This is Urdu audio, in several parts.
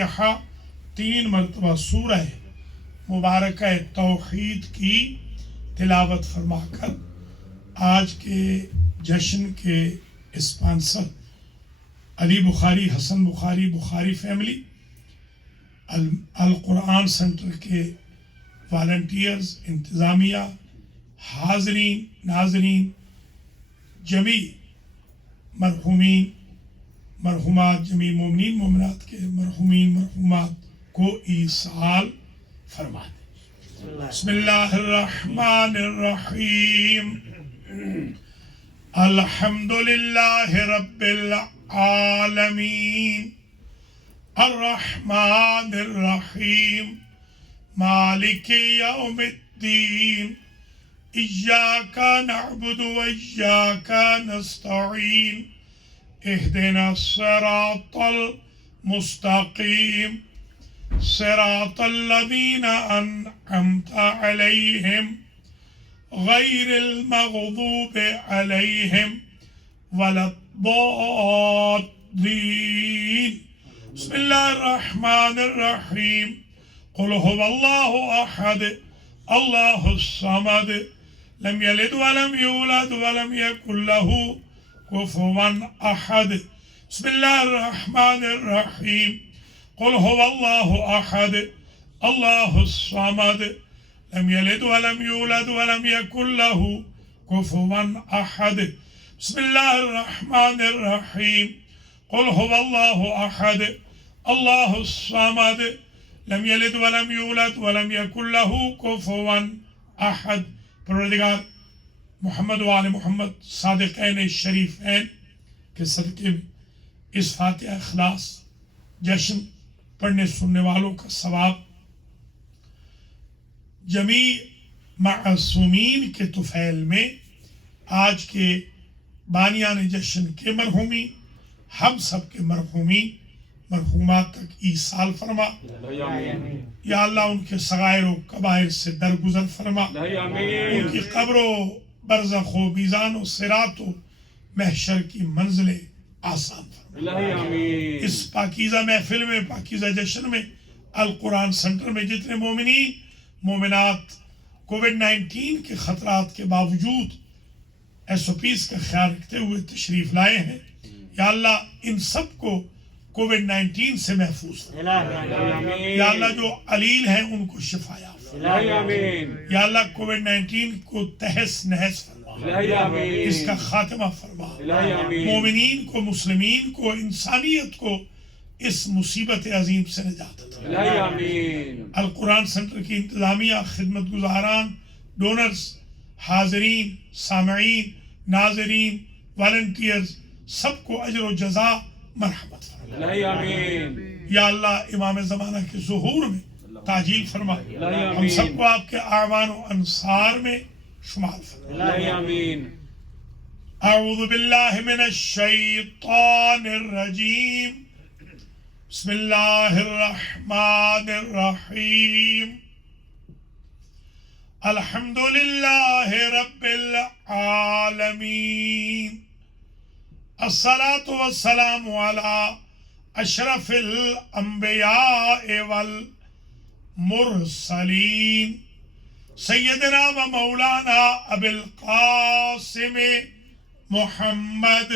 فاتحہ 3 مرتبہ سورہ مبارکہ توحید کی تلاوت فرما کر آج کے جشن کے اسپانسر علی بخاری، حسن بخاری، بخاری فیملی، القرآن سنٹر کے والنٹیئرز، انتظامیہ، حاضرین، ناظرین، جمیع مرحومین، مرحومات، جمیع مومنین مومنات کے مرحومین مرحومات کو ایصال فرما دیں۔ بسم اللہ الرحمن الرحیم۔ الحمدللہ رب العالمین الرحمن الرحیم مالک یوم الدین ایاک نعبد و ایاک نستعین اہدنا الصراط المستقیم صراط الذین انعمت علیہم غیر المغضوب علیہم ولا الضالین۔ بسم اللہ الرحمن الرحیم۔ قل هو اللہ احد اللہ الصمد لم یلد ولم یولد ولم یکن له کفوا احد۔ بسم اللہ الرحمن الرحیم۔ قل هو اللہ احد اللہ الصمد لم یلد ولم یولد ولم یکن له کفوا احد۔ بسم اللہ الرحمن الرحیم۔ قل هو اللہ احد اللہ الصمد لم یلد ولم یولد ولم یکن له کفوا احد۔ پروردگار محمد و آل محمد صادقین شریفین کے صدقے میں اس فاتحہ اخلاص جشن پڑھنے سننے والوں کا ثواب جمیع معصومین کے طفیل میں آج کے بانیان جشن کے مرحومی ہم سب کے مرحومی مرحومات تک ایصال فرما۔ یا اللہ ان کے صغائر و کبائر سے درگزر فرما، ان کی قبر و برزخ و میزان و صراط و محشر کی منزلیں آسان فرما۔ اس پاکیزہ محفل میں، پاکیزہ جشن میں، القرآن سنٹر میں جتنے مومنین مومنات کووڈ-19 کے خطرات کے باوجود SOPs کا خیال رکھتے ہوئے تشریف لائے ہیں، یا اللہ ان سب کو کووڈ-19 سے محفوظ فرما۔ یا اللہ جو علیل ہیں ان کو شفا یافتہ، یا اللہ کووڈ-19 کو تہس نہس فرما، اس کا خاتمہ فرما، مومنین کو، مسلمین کو، انسانیت کو اس مصیبت عظیم سے نجات عطا۔ القرآن سنٹر کی انتظامیہ، خدمت گزاران، ڈونرز، حاضرین، سامعین، ناظرین، والنٹیئرز، سب کو اجر و جزا مرحمت فرما۔ یا اللہ امام زمانہ کے ظہور میں تاجیل فرما، ہم سب کو آپ کے اعوان و انصار میں شمار فرما۔ اعوذ باللہ من الشیطان الرجیم، بسم اللہ الرحمن الرحیم۔ الحمدللہ رب العالمین، الصلاة والسلام علی اشرف الانبیاء والمرسلین سیدنا و مولانا ابی القاسم محمد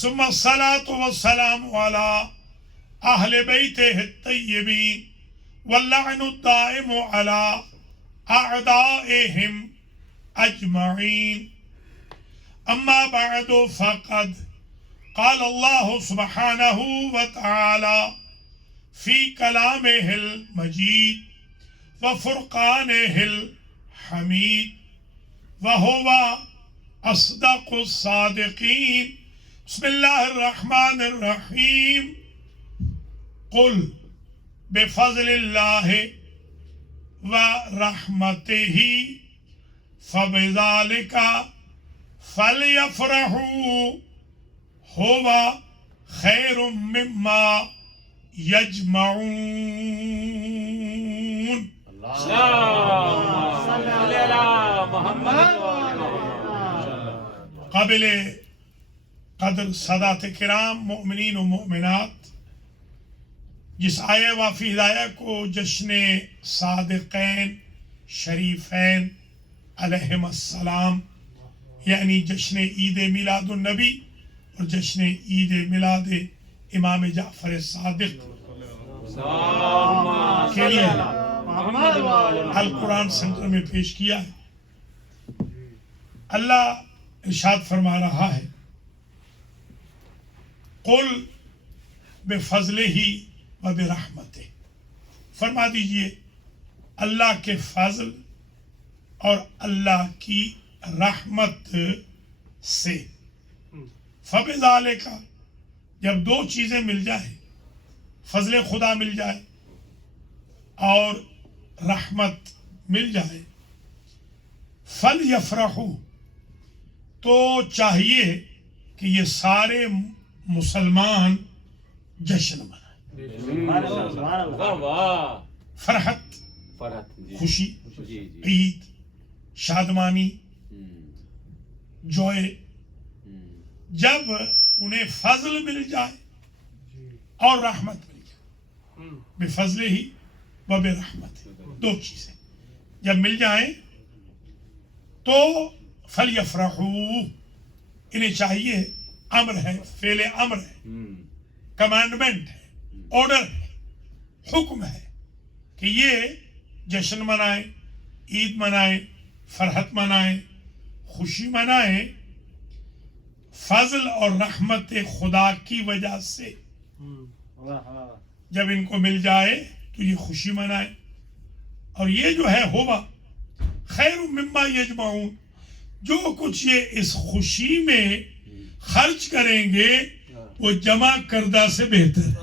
ثم الصلاة والسلام علی اہل بیتہ الطیبین واللعن الدائم علی اعدائهم اجمعین۔ اما بعد فقد قال اللہ سبحانہ وتعالی فی کلامہ المجید وفرقانہ الحمید وہو اصدق الصادقین۔ بسم اللہ الرحمن الرحیم۔ قل بفضل اللہ ورحمتہ فبذالک فلیفرحوا هو خیر مما یجمعون۔ قابل قدر سادات کرام مؤمنین و مؤمنات، جس آئے وافی ہدایہ کو جشن صادقین شریفین علیہم السلام یعنی جشن عید میلاد النبی اور جشن عید میلاد امام جعفر صادق کے لیے القرآن سینٹر میں پیش کیا ہے۔ اللہ ارشاد فرما رہا ہے قل بفضلہ و برحمتہ، فرما دیجئے اللہ کے فضل اور اللہ کی رحمت سے، فبذالک، جب دو چیزیں مل جائیں، فضل خدا مل جائے اور رحمت مل جائے، فلیفرحوا، تو چاہیے کہ یہ سارے مسلمان جشن منائیں۔ فرحت، خوشی، عید، شادمانی، جوئے، جب انہیں فضل مل جائے اور رحمت مل جائے، بفضلہ ہی و برحمتہ، دو چیزیں جب مل جائیں تو فلیفرحوا، انہیں چاہیے، امر ہے، فعل امر ہے، کمانڈمنٹ ہے، آرڈر ہے، حکم ہے کہ یہ جشن منائیں، عید منائیں، فرحت منائیں، خوشی منائیں، فضل اور رحمت خدا کی وجہ سے جب ان کو مل جائے تو یہ خوشی منائیں، اور یہ جو ہے ہوا خیر مما یجمعون، جو کچھ یہ اس خوشی میں خرچ کریں گے وہ جمع کردہ سے بہتر ہے۔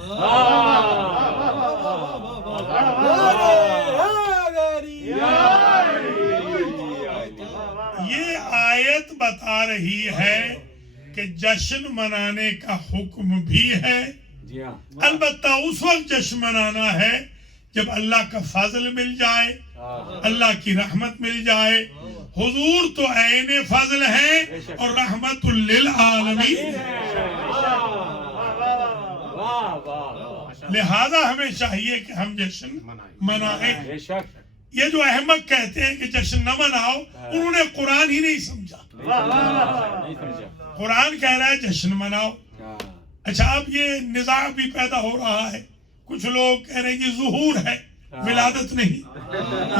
یہ آیت بتا رہی ہے کہ جشن منانے کا حکم بھی ہے، البتہ اس وقت جشن منانا ہے جب اللہ کا فضل مل جائے، اللہ کی رحمت مل جائے۔ حضور تو عین فضل ہیں اور رحمت للعالمین، لہذا ہمیں چاہیے کہ ہم جشن منائیں۔ یہ جو احمق کہتے ہیں کہ جشن نہ مناؤ، انہوں نے قرآن ہی نہیں سمجھا۔ قرآن کہہ رہا ہے جشن مناؤ۔ اچھا، اب یہ نزاع بھی پیدا ہو رہا ہے، کچھ لوگ کہہ رہے ہیں یہ ظہور ہے، ولادت نہیں۔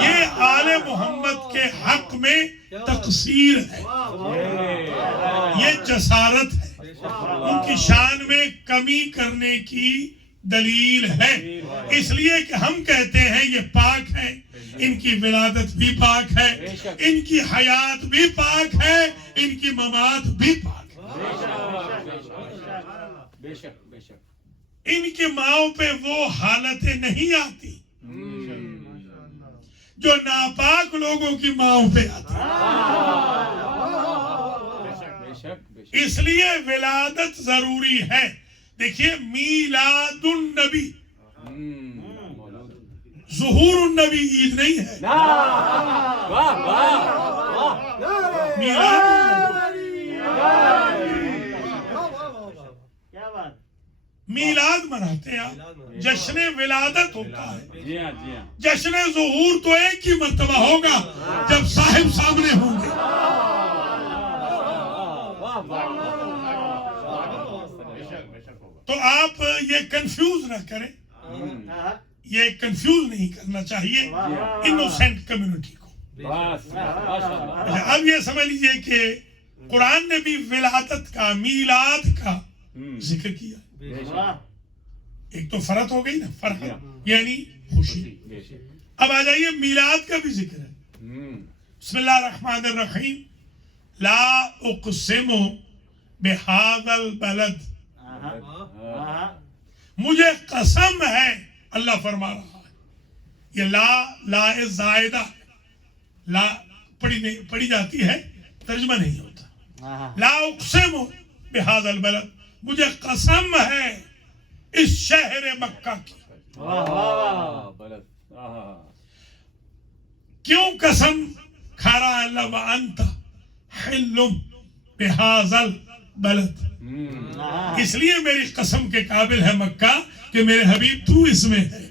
یہ آل محمد کے حق میں تقصیر ہے، یہ جسارت ہے، ان کی شان میں کمی کرنے کی دلیل ہے۔ اس لیے کہ ہم کہتے ہیں یہ پاک ہیں، ان کی ولادت بھی پاک ہے، ان کی حیات بھی پاک ہے، ان کی ممات بھی پاک ہے۔ ان کی ماؤں پہ وہ حالتیں نہیں آتی جو ناپاک لوگوں کی ماؤں پہ آتی، اس لیے ولادت ضروری ہے۔ دیکھیے میلاد النبی، ظہور النبی عید نہیں ہے، میلاد میلاد مناتے ہیں، جشن ولادت ہوتا ہے۔ جشن ظہور تو ایک ہی مرتبہ ہوگا جب صاحب سامنے ہوں گے۔ تو آپ یہ کنفیوز نہ کریں، یہ کنفیوز نہیں کرنا چاہیے انوسینٹ کمیونٹی کو۔ اب یہ سمجھ لیجئے کہ قرآن نے بھی ولادت کا، میلاد کا ذکر کیا۔ ایک تو فرحت ہو گئی نا، فرحت یعنی خوشی۔ اب آ جائیے میلاد کا بھی ذکر ہے۔ بسم اللہ الرحمن الرحیم، لا اقسم بہذا البلد، مجھے قسم ہے، اللہ فرما رہا ہے۔ یہ لا زائدہ، لا پڑھی جاتی ہے، ترجمہ نہیں ہوتا۔ لا اقسم بہذا البلد، مجھے قسم ہے اس شہر مکہ کی۔ کیوں قسم کھا رہا ہے اللہ؟ وَأَنْتَ حِلٌّ بِهَذَا بلد. اس لیے میری قسم کے قابل ہے مکہ کہ میرے حبیب تو اس میں ہے.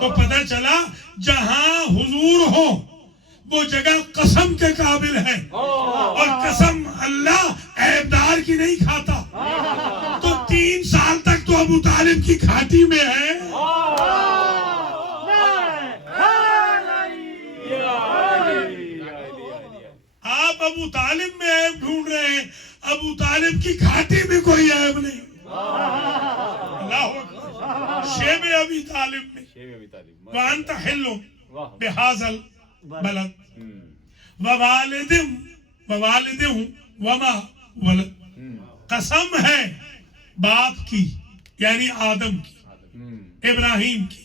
تو پتہ چلا جہاں حضور ہو وہ جگہ قسم کے قابل ہے, اور قسم اللہ عیبدار کی نہیں کھاتا. تو 3 سال تک تو ابو طالب کی کھاٹی میں ہے. آپ ابو طالب میں عیب ڈھونڈ رہے ہیں, ابو طالب کی کھاٹی میں کوئی عیب نہیں. اللہ اکبر. شیب ابی طالب میں وانت حل بہذا البلد ووالد وما ولد. قسم ہے باپ کی یعنی آدم کی, ابراہیم کی,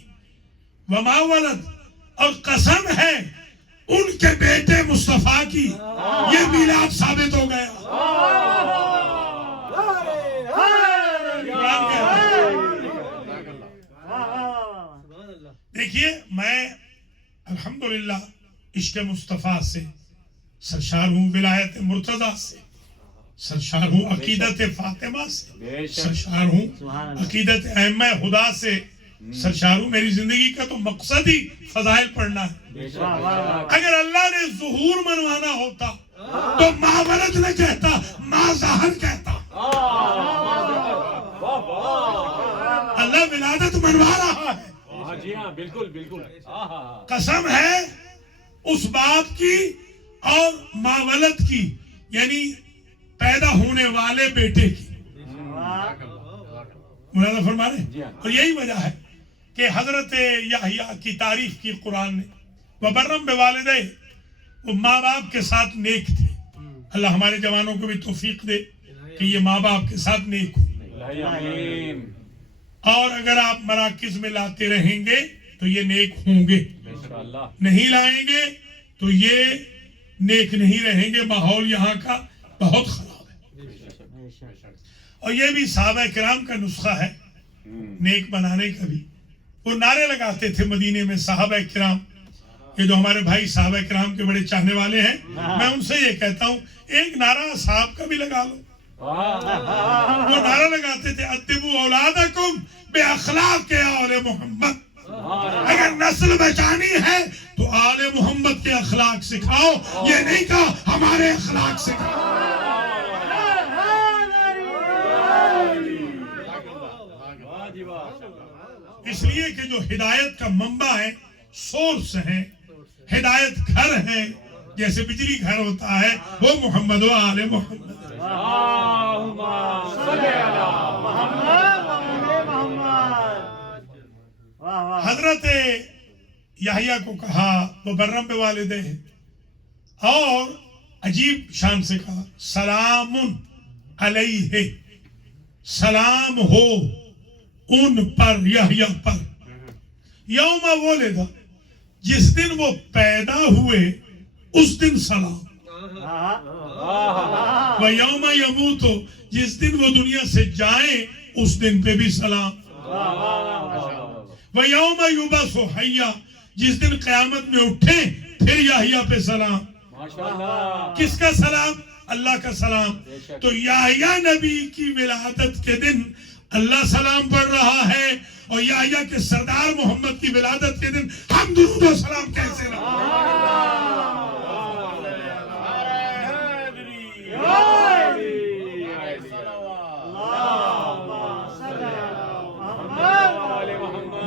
وما ولد, اور قسم ہے ان کے بیٹے مصطفیٰ کی. یہ میلاد ثابت ہو گیا. دیکھیے میں الحمدللہ عشق مصطفیٰ سے سرشار ہوں, ولایت مرتضیٰ سے سرشار ہوں, عقیدت فاطمہ سے سرشار ہوں, عقیدت ائمہ خدا سے سرشار ہوں. میری زندگی کا تو مقصد ہی فضائل پڑھنا ہے. اگر اللہ نے ظہور منوانا ہوتا تو ما ولد نہ کہتا, ما ظاہر کہتا. اللہ ولادت منوا رہا ہے. جی ہاں بالکل بالکل. قسم ہے اس باپ کی اور ما ولد کی یعنی پیدا ہونے والے بیٹے کی. ملاحظہ فرما رہے ہیں. اور یہی وجہ ہے کہ حضرت یحییٰ کی تعریف کی قرآن نے, وبرم بوالدہ, وہ ماں باپ کے ساتھ نیک تھے. اللہ ہمارے جوانوں کو بھی توفیق دے کہ یہ ماں باپ کے ساتھ نیک ہو. اور اگر آپ مراکز میں لاتے رہیں گے تو یہ نیک ہوں گے, نہیں لائیں گے تو یہ نیک نہیں رہیں گے. ماحول یہاں کا بہت خراب ہے. اور یہ بھی صحابہ کرام کا نسخہ ہے نیک بنانے کا بھی. وہ نعرے لگاتے تھے مدینے میں صحابہ کرام. یہ جو ہمارے بھائی صحابہ کرام کے بڑے چاہنے والے ہیں, میں ان سے یہ کہتا ہوں ایک نعرہ صاحب کا بھی لگا لو. وہ نعرہ لگاتے تھے ادبوا اولادکم بے اخلاق آل محمد. اگر نسل بچانی ہے تو آل محمد کے اخلاق سکھاؤ, یہ نہیں کہا ہمارے اخلاق سکھاؤ. اس لیے کہ جو ہدایت کا منبع ہے, سورس ہے, ہدایت گھر ہے, جیسے بجلی گھر ہوتا ہے, وہ محمد و آل محمد. حضرت یحییٰ کو کہا وبرم بوالدہ, اور عجیب شان سے کہا سلام علیہ, سلام ہو ان پر, یحییٰ پر. یوم ولد, جس دن وہ پیدا ہوئے اس دن سلام. وَيَوْمَ يَمُوتُ, جس دن وہ دنیا سے جائیں اس دن پہ بھی سلام. وَيَوْمَ يُبْعَثُ حَيًّا, جس دن قیامت میں اٹھیں پھر یحییٰ پہ سلام. کس کا سلام؟ اللہ کا سلام. تو یحییٰ نبی کی ولادت کے دن اللہ سلام پڑھ رہا ہے, اور یحییٰ کے سردار محمد کی ولادت کے دن ہم درود و سلام کیسے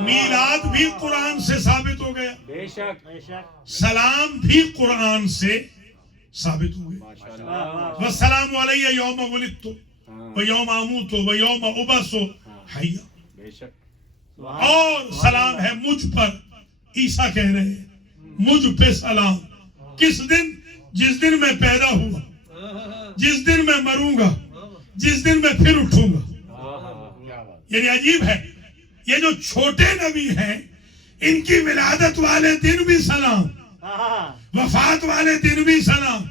میلاد بھی قرآن سے ثابت ہو گیا, بے شک سلام بھی قرآن سے ثابت ہو گیا. والسلام علیہ یوم ولدت ویوم اموت ویوم ابعث حیا. اور سلام ہے مجھ پر, عیسیٰ کہہ رہے ہیں مجھ پہ سلام. کس دن؟ جس دن میں پیدا ہوا, جس دن میں مروں گا, جس دن میں پھر اٹھوں گا. یعنی عجیب ہے, یہ جو چھوٹے نبی ہیں ان کی ولادت والے دن بھی سلام, وفات والے دن بھی سلام,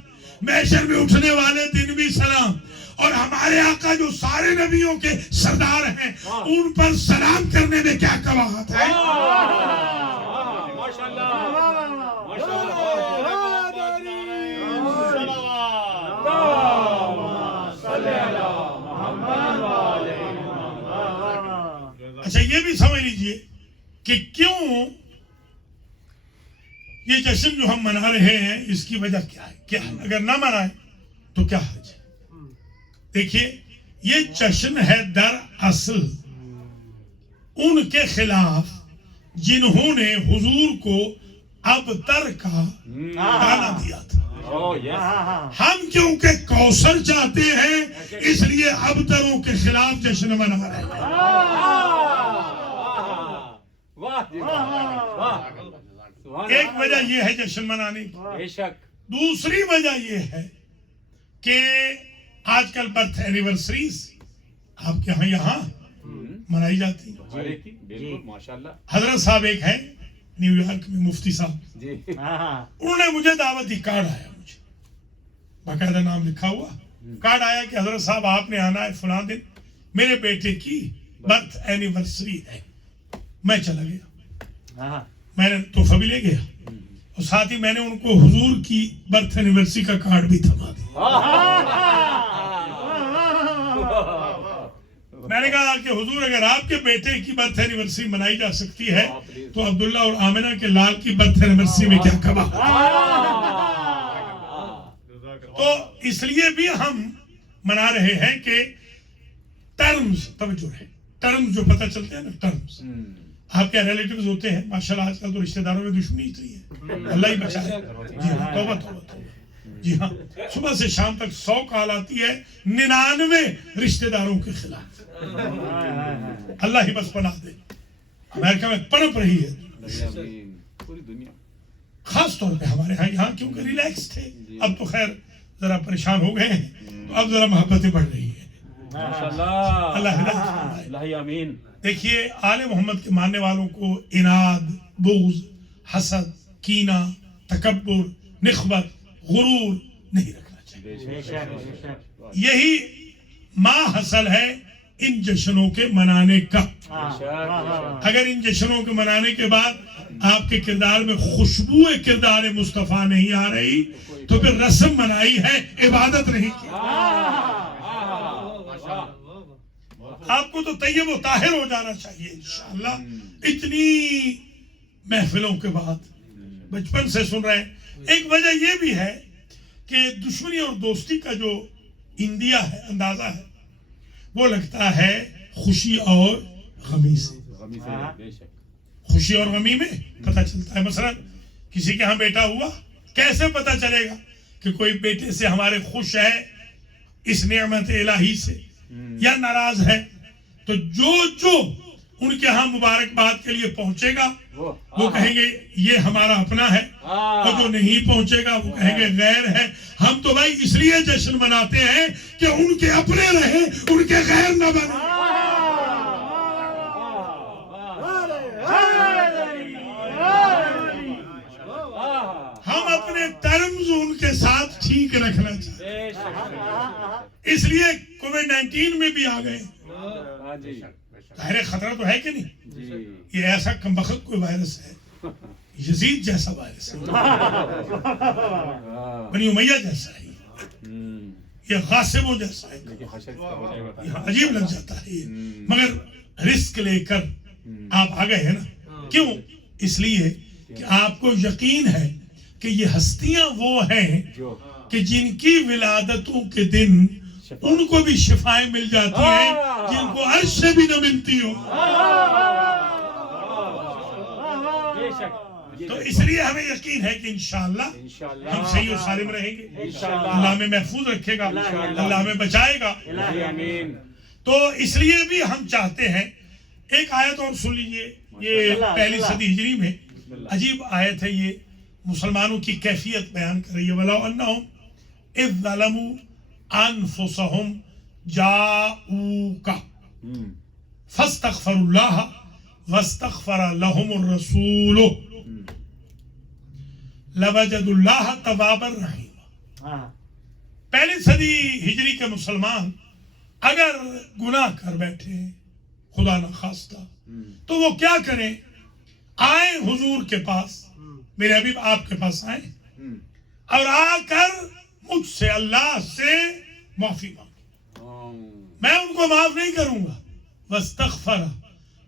محشر میں اٹھنے والے دن بھی سلام, اور ہمارے آقا جو سارے نبیوں کے سردار ہیں ان پر سلام کرنے میں کیا قباحت ہے. اچھا یہ بھی سمجھ لیجئے کہ کیوں یہ جشن جو ہم منا رہے ہیں اس کی وجہ کیا ہے. کیا ہے؟ اگر نہ منائیں تو کیا حرج ہے. دیکھیے یہ جشن ہے در اصل ان کے خلاف جنہوں نے حضور کو ابتر کا گانا دیا تھا. ہم کیونکہ کوثر چاہتے ہیں اس لیے ابتروں کے خلاف جشن منا رہے ہیں. ایک وجہ یہ ہے جشن منانے کی. دوسری وجہ یہ ہے کہ آج کل برتھ اینیورسریز آپ کے یہاں منائی جاتی ہیں. حضرت صاحب ایک ہیں نیو یارک میں مفتی صاحب, انہوں نے مجھے دعوت دی. کارڈ آیا, مجھے باقاعدہ نام لکھا ہوا کارڈ آیا کہ حضرت صاحب آپ نے آنا ہے فلاں دن, میرے بیٹے کی برتھ اینیورسری ہے. میں چلا گیا, میں نے تحفہ بھی لے گیا اور ساتھ ہی میں نے ان کو حضور کی برتھ اینیورسری کا کارڈ بھی تھما دیا. میں نے کہا کہ حضور اگر آپ کے بیٹے کی برتھ اینیورسری منائی جا سکتی ہے تو عبداللہ اور آمنہ کے لال کی برتھ اینیورسری میں کیا کما. تو اس لیے بھی ہم منا رہے ہیں کہ ٹرمز توجہ ہے, ٹرمز جو پتہ چلتے ہیں نا, ٹرمز آپ کے ریلیٹیوز ہوتے ہیں ماشاءاللہ. آج کل تو رشتہ داروں میں دشمنی ہی ہے, اللہ ہی بچائے. جی ہاں, توبہ توبہ توبہ. جی ہاں, صبح سے شام تک 100 کال آتی ہے 99 رشتہ داروں کے خلاف. اللہ ہی بس پناہ دے. امریکہ میں پنپ رہی ہے پوری دنیا, خاص طور پہ ہمارے یہاں کیونکہ ریلیکس تھے. اب تو خیر ذرا پریشان ہو گئے ہیں تو اب ذرا محبتیں بڑھ رہی ہیں. اللہ آمین. دیکھیے آل محمد کے ماننے والوں کو اناد, بغض, حسد, کینہ, تکبر, نخوت, غرور نہیں رکھنا چاہیے. یہی ما حاصل ہے ان جشنوں کے منانے کا. اگر ان جشنوں کے منانے کے بعد آپ کے کردار میں خوشبو کردار مصطفیٰ نہیں آ رہی تو پھر رسم منائی ہے, عبادت نہیں کی. آپ کو تو طیب و طاہر ہو جانا چاہیے انشاءاللہ. اتنی محفلوں کے بعد بچپن سے سن رہے ہیں. ایک وجہ یہ بھی ہے کہ دشمنی اور دوستی کا جو اندیا ہے, اندازہ ہے, وہ لگتا ہے خوشی اور غمی سے. خوشی اور غمی میں پتہ چلتا ہے. مثلا کسی کے ہاں بیٹا ہوا, کیسے پتہ چلے گا کہ کوئی بیٹے سے ہمارے خوش ہے اس نعمت الہی سے یا ناراض ہے. تو جو ان کے ہاں مبارکباد کے لیے پہنچے گا وہ کہیں گے یہ ہمارا اپنا ہے, اور جو نہیں پہنچے گا وہ کہیں گے غیر ہے. ہم تو بھائی اس لیے جشن مناتے ہیں کہ ان کے اپنے رہے, ان کے غیر نہ بنے. ہم اپنے ٹرمز ان کے ساتھ ٹھیک رکھنا چاہتے ہیں. اس لیے کووڈ-19 میں بھی آ گئے. ظاہر خطرہ تو ہے کہ نہیں, یہ ایسا کمبخت کوئی وائرس ہے, یزید جیسا وائرس ہے, بنی امیہ جیسا ہے, یہ غاصبوں جیسا ہے, یہ عجیب لگ جاتا ہے یہ. مگر رسک لے کر آپ آ گئے ہیں نا. کیوں؟ اس لیے کہ آپ کو یقین ہے کہ یہ ہستیاں وہ ہیں کہ جن کی ولادتوں کے دن ان کو بھی شفائیں مل جاتی ہیں جن کو عرش سے بھی نہ ملتی ہو. تو اس لیے ہمیں یقین ہے کہ انشاءاللہ ہم صحیح و سالم رہیں گے. اللہ ہمیں محفوظ رکھے گا, اللہ ہمیں بچائے گا. تو اس لیے بھی ہم چاہتے ہیں. ایک آیت اور سن لیجئے, یہ پہلی صدی ہجری میں عجیب آیت ہے. یہ مسلمانوں کی کیفیت بیان کر رہی ہے. وَلَوْ أَنَّهُمْ إِذْ ظَلَمُوا أَنفُسَهُمْ جَاءُوكَ فَاسْتَغْفَرُوا اللَّهَ وَاسْتَغْفَرَ لَهُمُ الرَّسُولُ لَوَجَدُوا اللَّهَ تَوَّابًا رَحِيمًا. پہلی صدی ہجری کے مسلمان اگر گناہ کر بیٹھے خدا نخواستہ تو وہ کیا کریں؟ آئیں حضور کے پاس, میرے حبیب آپ کے پاس آئیں اور آ کر مجھ سے اللہ سے معافی مانگیں. میں ان کو معاف نہیں کروں گا. واستغفر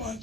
5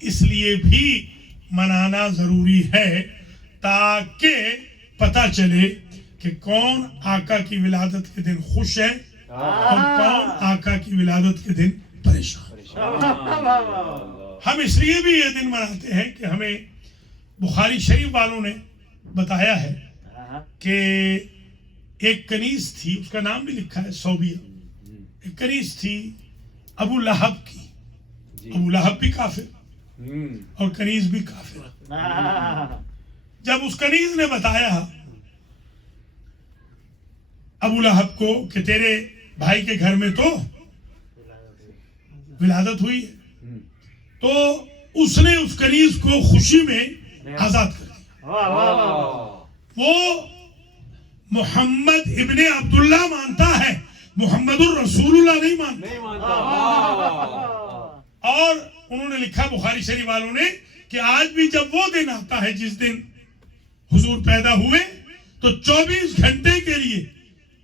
اس لیے بھی منانا ضروری ہے تاکہ پتہ چلے کہ کون آقا کی ولادت کے دن خوش ہے اور کون آقا کی ولادت کے دن پریشان. ہم اس لیے بھی یہ دن مناتے ہیں کہ ہمیں بخاری شریف والوں نے بتایا ہے کہ ایک کنیز تھی, اس کا نام بھی لکھا ہے صوبیہ. ایک کنیز تھی ابو لہب کی. ابو لہب بھی کافر اور کنیز بھی کافر. جب اس کنیز نے بتایا ابو لہب کو کہ تیرے بھائی کے گھر میں تو ولادت ہوئی ہے, تو اس نے اس کنیز کو خوشی میں آزاد کر دیا. وہ محمد ابن عبداللہ مانتا ہے, محمد الرسول اللہ نہیں مانتا. اور انہوں نے لکھا بخاری شریف والوں نے کہ آج بھی جب وہ دن آتا ہے جس دن حضور پیدا ہوئے تو 24 گھنٹے کے لیے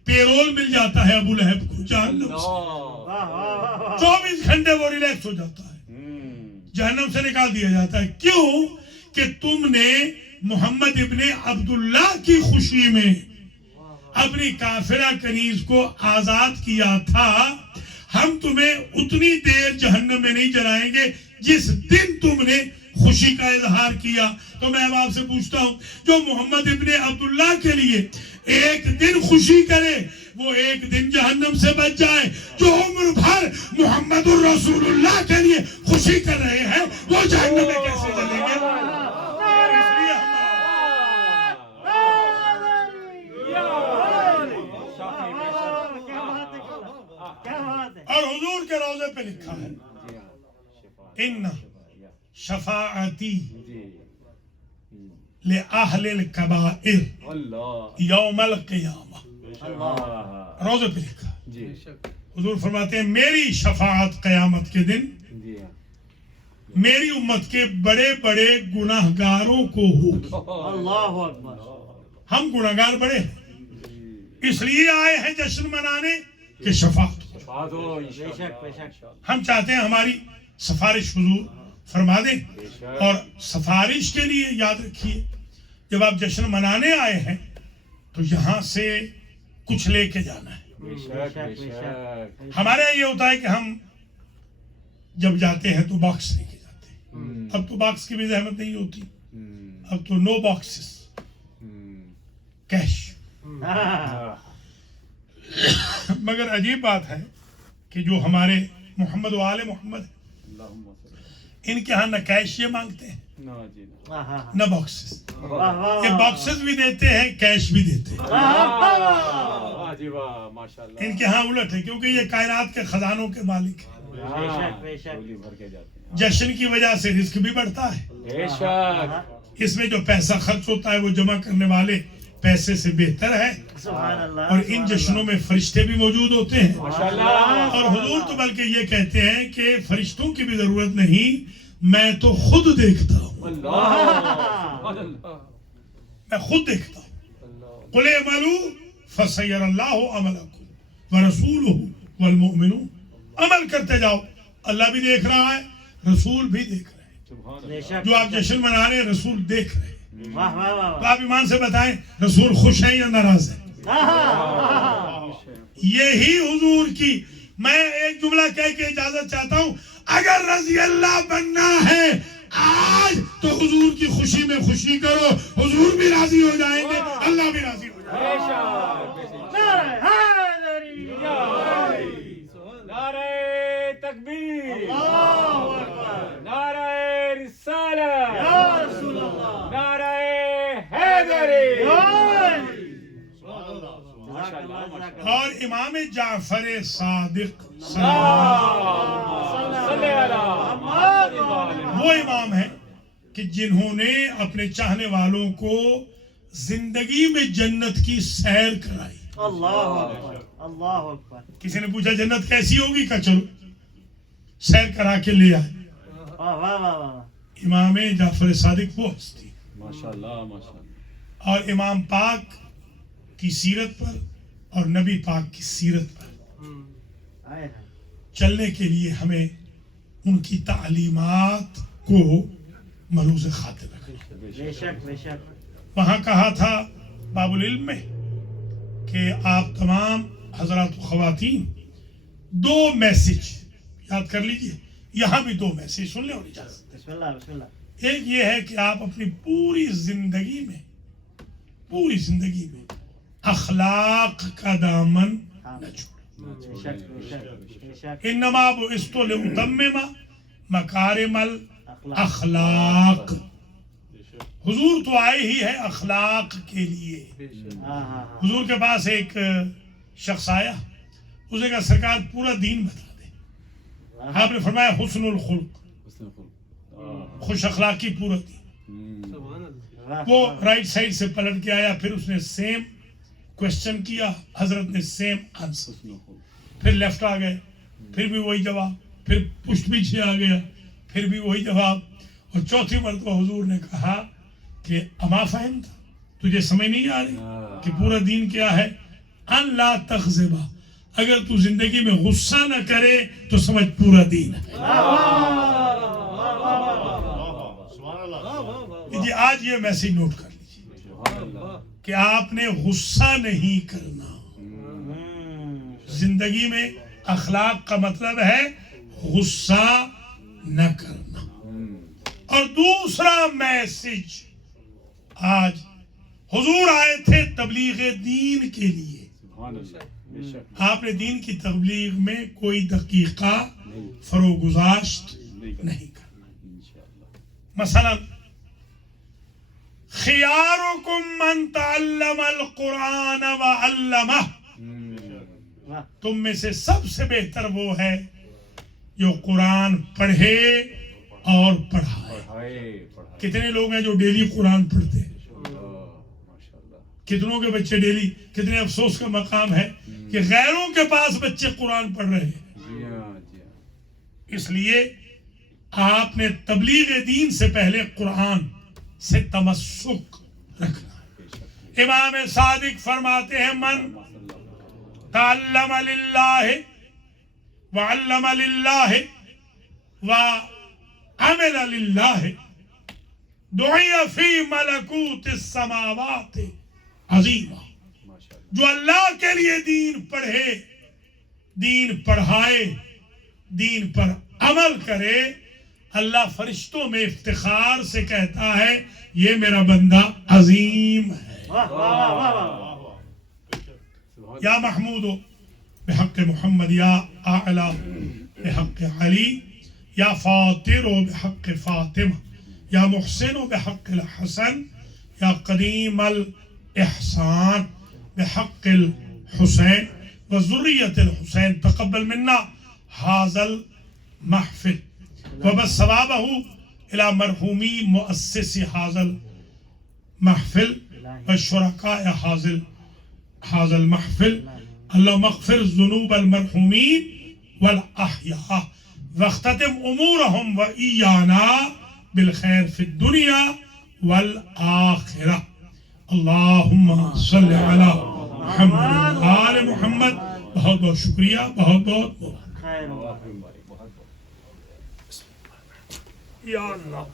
پیرول مل جاتا ہے ابو لہب کو جہنم سے. 24 گھنٹے وہ ریلیکس ہو جاتا ہے, جہنم سے نکال دیا جاتا ہے. کیوں کہ تم نے محمد ابن عبداللہ کی خوشی میں اپنی کافرہ کنیز کو آزاد کیا تھا. ہم تمہیں اتنی دیر جہنم میں نہیں جلائیں گے جس دن تم نے خوشی کا اظہار کیا. تو میں اب آپ سے پوچھتا ہوں, جو محمد ابن عبداللہ کے لیے ایک دن خوشی کرے وہ ایک دن جہنم سے بچ جائے, جو عمر بھر محمد الرسول اللہ کے لیے خوشی کر رہے ہیں وہ جہنم میں کیسے جلیں گے؟ اور حضور کے روضے پہ لکھا ہے ان شفاعتی لأہل الکبائر یوم القیامہ. روضے پہ لکھا ہے, حضور فرماتے ہیں میری شفاعت قیامت کے دن میری امت کے بڑے بڑے گناہگاروں کو ہوگی. اللہ اکبر. ہم گناہگار بڑے ہیں, اس لیے آئے ہیں جشن منانے کہ شفاعت. ہم چاہتے ہیں ہماری سفارش حضور فرما دیں. اور سفارش کے لیے یاد رکھیے جب آپ جشن منانے آئے ہیں تو یہاں سے کچھ لے کے جانا ہے. ہمارے یہاں یہ ہوتا ہے کہ ہم جب جاتے ہیں تو باکس لے کے جاتے ہیں. اب تو باکس کی بھی زحمت نہیں ہوتی, اب تو نو باکسز, کیش. مگر عجیب بات ہے کہ جو ہمارے محمد و آل محمد ان کے ہاں نہ کیش یہ مانگتے ہیں نہ باکسز. یہ باکسز بھی دیتے ہیں, کیش بھی دیتے ہیں. ان کے ہاں الٹ ہے کیونکہ یہ کائنات کے خزانوں کے مالک ہیں. جشن کی وجہ سے رزق بھی بڑھتا ہے. اس میں جو پیسہ خرچ ہوتا ہے وہ جمع کرنے والے پیسے سے بہتر ہے. اور ان جشنوں میں فرشتے بھی موجود ہوتے ہیں. اور حضور تو بلکہ یہ کہتے ہیں کہ فرشتوں کی بھی ضرورت نہیں, میں تو خود دیکھتا ہوں. میں خود دیکھتا ہوں. قُلْ اعْمَلُوا فَسَيَرَ اللَّهُ عَمَلَكُمْ وَرَسُولُهُ وَالْمُؤْمِنُونَ. عمل کرتے جاؤ, اللہ بھی دیکھ رہا ہے, رسول بھی دیکھ رہے ہیں. جو آپ جشن منا رہے ہیں رسول دیکھ رہے ہیں. تو آپ ایمان سے بتائیں رسول خوش ہیں یا ناراض ہیں؟ یہی حضور کی. میں ایک جملہ کہہ کے اجازت چاہتا ہوں, اگر رضی اللہ بننا ہے آج تو حضور کی خوشی میں خوشی کرو, حضور بھی راضی ہو جائیں گے, اللہ بھی راضی ہو جائے گا. نعرہ تکبیر, نعرہ رسالت, نعرہ حیدری. اور امام جعفر صادق وہ امام ہیں کہ جنہوں نے اپنے چاہنے والوں کو زندگی میں جنت کی سیر کرائی. اللہ اکبر. کسی نے پوچھا جنت کیسی ہوگی, کہ چلو سیر کرا کے لے آئے. امام جعفر صادق وہ ہستی. اور امام پاک کی سیرت پر اور نبی پاک کی سیرت پر چلنے کے لیے ہمیں ان کی تعلیمات کو ملوز خاطر رکھنا. بے شک بے شک. وہاں کہا تھا باب العلم میں کہ آپ تمام حضرات و خواتین 2 میسج یاد کر لیجئے. یہاں بھی 2 میسج سن لیں اور اجازت. بسم اللہ بسم اللہ. ایک یہ ہے کہ آپ اپنی پوری زندگی میں اخلاق کا دامن نہ چھوڑیں. بے شک بے شک بے شک. انما بعثت لاتمم مکارم الاخلاق. حضور تو آئے ہی ہے اخلاق کے لیے. حضور کے پاس ایک شخص آیا, اس نے کہا سرکار پورا دین بتا دے. آپ نے فرمایا حسن الخلق, خوش اخلاقی پورا دین. وہ رائٹ سائڈ سے پلٹ کے آیا, پھر اس نے سیم کوشچن کیا, حضرت نے سیم آنسر. پھر لیفٹ آ گئے, پھر بھی وہی جواب, پھر پشت پیچھے آ گیا, پھر بھی وہی جواب. اور چوتھی مرتبہ حضور نے کہا کہ اما فہمت, تجھے سمجھ نہیں آ رہی کہ پورا دین کیا ہے؟ ان لا تغضبا, اگر تو زندگی میں غصہ نہ کرے تو سمجھ پورا دین ہے. جی آج یہ میسج نوٹ کر لیجیے کہ آپ نے غصہ نہیں کرنا. زندگی میں اخلاق کا مطلب ہے غصہ نہ کرنا. اور دوسرا میسج, آج حضور آئے تھے تبلیغ دین کے لیے. آپ نے دین کی تبلیغ میں کوئی دقیقہ فروگزاشت نہیں کرنا. مثلا خیارکم من تعلم القرآن وعلمہ, تم میں سے سب سے بہتر وہ ہے جو قرآن پڑھے اور پڑھائے. کتنے لوگ ہیں جو ڈیلی قرآن پڑھتے ہیں؟ کتنوں کے بچے ڈیلی, کتنے افسوس کا مقام ہے کہ غیروں کے پاس بچے قرآن پڑھ رہے ہیں. اس لیے آپ نے تبلیغ دین سے پہلے قرآن سے تمسک رکھنا. امام صادق فرماتے ہیں من تعلم للہ وعلم للہ وعمل للہ دعی فی ملکوت السماوات عظیمہ. جو اللہ کے لیے دین پڑھے, دین پڑھائے, دین پر عمل کرے, اللہ فرشتوں میں افتخار سے کہتا ہے یہ میرا بندہ عظیم ہے. یا محمود بحق محمد, یا اعلی بحق علی, یا فاطر بحق فاطمہ, یا محسن بحق الحسن, یا قدیم الاحسان بحق الحسین وذریة الحسین تقبل منا هذا المحفل وبس ثوابه الى مرحومی مؤسس هذا المحفل والشركاء هذا المحفل. اللهم اغفر ذنوب المرحومين والاحیاء واختتم امورهم وإيانا بالخير في الدنيا والآخرة. اللهم صل على محمد آل محمد. بہت بہت شکریہ, بہت بہت یا اللہ.